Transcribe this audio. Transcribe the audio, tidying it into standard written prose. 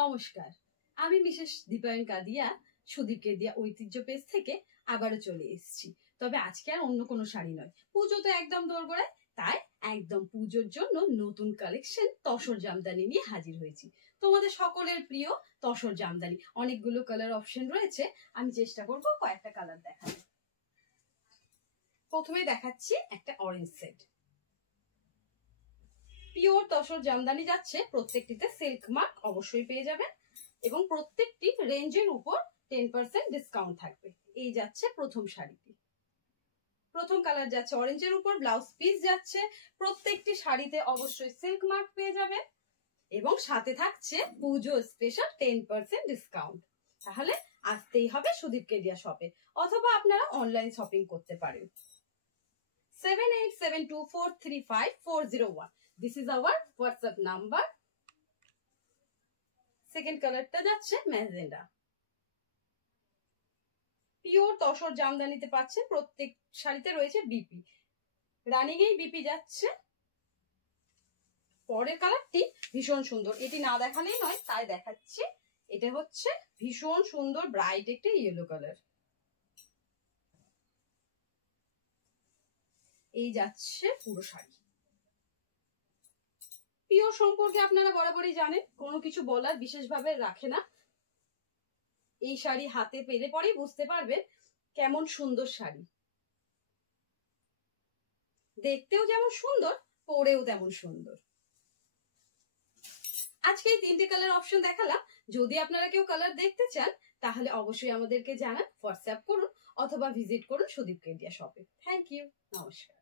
নমস্কার, আমি মিসেস দীপায়ন কাদিয়া সুদীপ কেদিয়া ঐতিহ্য পেজ থেকে আবারও চলে এসেছি। তবে আজকে আর অন্য কোনো শাড়ি নয়, পুজো তো একদম দোরগোড়ায়, তাই একদম পুজোর জন্য নতুন কালেকশন তসর জামদানি নিয়ে হাজির হয়েছি। তোমাদের সকলের প্রিয় তসর জামদানি, অনেকগুলো কালার অপশন রয়েছে, আমি চেষ্টা করব কয়েকটা কালার দেখাতে। প্রথমে দেখাচ্ছি একটা orange set, pure tussar Jamdani যাচ্ছে, প্রত্যেকটিতে সিল্ক মার্ক অবশ্যই পেয়ে যাবেন এবং প্রত্যেকটি রেঞ্জের উপর 10% ডিসকাউন্ট থাকবে। এই যাচ্ছে প্রথম শাড়িটি, প্রথম কালার যাচ্ছে অরেঞ্জের উপর, ব্লাউজ পিস যাচ্ছে, প্রত্যেকটি শাড়িতে অবশ্যই সিল্ক মার্ক পেয়ে যাবেন এবং সাথে থাকছে পুজো স্পেশাল 10% ডিসকাউন্ট। তাহলে আসতেই হবে সুদীপ কেদিয়া শপে, অথবা আপনারা অনলাইন শপিং করতে পারেন। 7872435401, this is our WhatsApp number. Second কালারটা যাচ্ছে ম্যাজেন্ডা, পিওর তসর জামদানিতে পাচ্ছেন, প্রত্যেক শাড়িতে রয়েছে বিপি, রানিং এই বিপি যাচ্ছে। পরের কালারটি ভীষণ সুন্দর, এটি না দেখালেই নয় তাই দেখাচ্ছি। এটা হচ্ছে ভীষণ সুন্দর ব্রাইট একটি ইয়েলো কালার। এই যাচ্ছে পুরো শাড়ি। পিওর সম্পর্কে আপনারা বরাবরই জানেন, কোনো কিছু বলার বিশেষভাবে রাখে না। এই শাড়ি হাতে পেলে পরেই বুঝতে পারবেন কেমন সুন্দর শাড়ি, দেখতেও যেমন সুন্দর, পরেও তেমন সুন্দর। আজকে এই তিনটে কালার অপশন দেখালাম। যদি আপনারা কেউ কালার দেখতে চান তাহলে অবশ্যই আমাদেরকে জানান, হোয়াটসঅ্যাপ করুন অথবা ভিজিট করুন সুদীপ কেদিয়া শপে। থ্যাংক ইউ, নমস্কার।